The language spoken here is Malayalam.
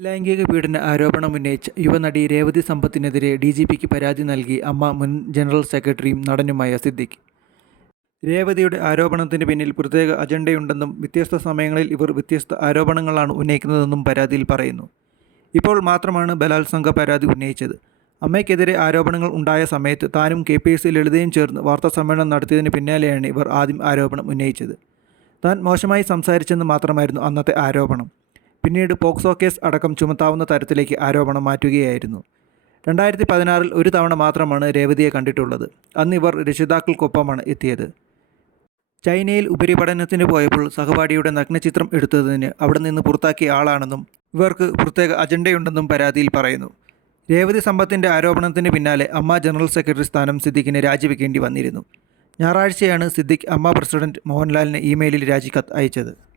ലൈംഗിക പീഡന ആരോപണം ഉന്നയിച്ച യുവനടി രേവതി സമ്പത്തിനെതിരെ ഡി ജി പിക്ക് പരാതി നൽകി അമ്മ മുൻ ജനറൽ സെക്രട്ടറിയും നടനുമായ സിദ്ദിഖ്. രേവതിയുടെ ആരോപണത്തിന് പിന്നിൽ പ്രത്യേക അജണ്ടയുണ്ടെന്നും വ്യത്യസ്ത സമയങ്ങളിൽ ഇവർ വ്യത്യസ്ത ആരോപണങ്ങളാണ് ഉന്നയിക്കുന്നതെന്നും പരാതിയിൽ പറയുന്നു. ഇപ്പോൾ മാത്രമാണ് ബലാത്സംഗ പരാതി ഉന്നയിച്ചത്. അമ്മയ്ക്കെതിരെ ആരോപണങ്ങൾ ഉണ്ടായ സമയത്ത് താനും കെ പി എസ് ലളിതയും ചേർന്ന് വാർത്താസമ്മേളനം നടത്തിയതിന് പിന്നാലെയാണ് ഇവർ ആദ്യം ആരോപണം ഉന്നയിച്ചത്. താൻ മോശമായി സംസാരിച്ചെന്ന് മാത്രമായിരുന്നു അന്നത്തെ ആരോപണം. പിന്നീട് പോക്സോ കേസ് അടക്കം ചുമത്താവുന്ന തരത്തിലേക്ക് ആരോപണം മാറ്റുകയായിരുന്നു. രണ്ടായിരത്തി പതിനാറിൽ ഒരു തവണ മാത്രമാണ് രേവതിയെ കണ്ടിട്ടുള്ളത്. അന്ന് ഇവർ രക്ഷിതാക്കൾക്കൊപ്പമാണ് എത്തിയത്. ചൈനയിൽ ഉപരിപഠനത്തിന് പോയപ്പോൾ സഹപാഠിയുടെ നഗ്നചിത്രം എടുത്തതിന് അവിടെ നിന്ന് പുറത്താക്കിയ ആളാണെന്നും ഇവർക്ക് പ്രത്യേക അജണ്ടയുണ്ടെന്നും പരാതിയിൽ പറയുന്നു. രേവതി സമ്പത്തിന്റെ ആരോപണത്തിന് പിന്നാലെ അമ്മ ജനറൽ സെക്രട്ടറി സ്ഥാനം സിദ്ദിഖിന് രാജിവെക്കേണ്ടി വന്നിരുന്നു. ഞായറാഴ്ചയാണ് സിദ്ദിഖ് അമ്മ പ്രസിഡന്റ് മോഹൻലാലിന് ഇമെയിലിൽ രാജിക്കത്ത് അയച്ചത്.